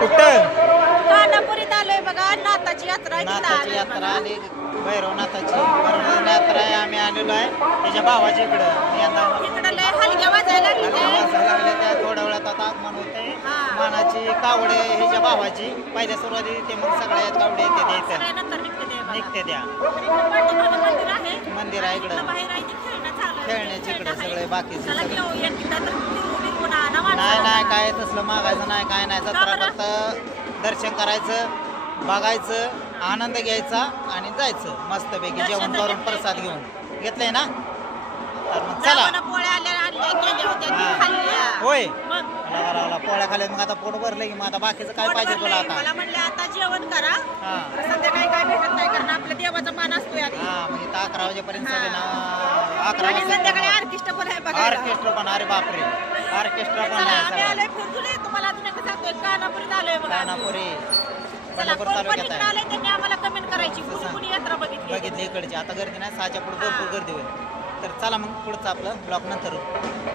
कुठं कानापुरीत आलोय बघा नाताची यात्रा आहे, तिथं नाथाची आलोय यात्रा बघा. आली भैरवनाथाची यात्रा आहे. आम्ही आलेलो आहे त्याच्या भावाच्या इकडं यंदा इकडं लय हलक्या वाजायला लागली ते. वाजायला लागले त्या थोड्या वेळात आता आगमन होते हा. मानाची कावडे ह्याच्या भावाची पहिल्या सुरुवाती ते मग सगळ्या कावडे येते द्यायचं सगळ्यानंतर निघते ते बघा. निघते द्या इकडं पाठीमागं मंदिर आहे. मंदिर आहे इकडं. इकडं बाहेर आहे ते खेळणं चालू आहे. खेळण्याची इकडं खेळणं आहे. सगळे बाकीचे चला सगळे. घेऊया तिथं तर फिरून आणा नाही माणसाला. नाही काय तसलं मागायचं नाही काय नाही जत्रा बरं? फक्त दर्शन करायचं बघायचं आनंद घ्यायचा आणि जायचं मस्तपैकी जेवण दर्शन करून घेतलंय. प्रसाद घेऊन घेतलंय ना तर मग चला जाऊन पोळ्या आणल्या केल्या होत्या ती हा. खाल्ल्या. होय मग मला पोळ्या खाल्ल्या मग आता पोट भरलं की मग आता बाकीचं काय पोट पाहिजे तुला भरलंय. आता मला म्हणले आता जेवण करा हा संध्याकाळी काय भेटत नाही कारण आपल्या देवाचा मान असतोय आधी. हा मग इथं 11 वाजेपर्यंत हा. सगळे ना 11 आणि संध्याकाळी वाजता ऑर्केस्ट्रा पण आहे बघा. ऑर्केस्ट्रा पण अरे बापरे ऑर्केस्ट्रा पण चला आहे आम्ही सगळं. आलोय फिरतुले तुम्हाला अजून एकदा सांगतोय कानापुरीत आलोय बघा आम्ही. कानापुरी चला पंढरपूर कोण पण तालुक्यात इकडे आहे आलंय त्यांनी आम्हाला कमेंट करायची कुणी सांग. कुणी यात्रा बघितली बघितली इकडची आता गर्दी नाही 6च्या पुढे भरपूर गर्दी होईल तर चला मग पुढचं आपलं ब्लॉक नंतर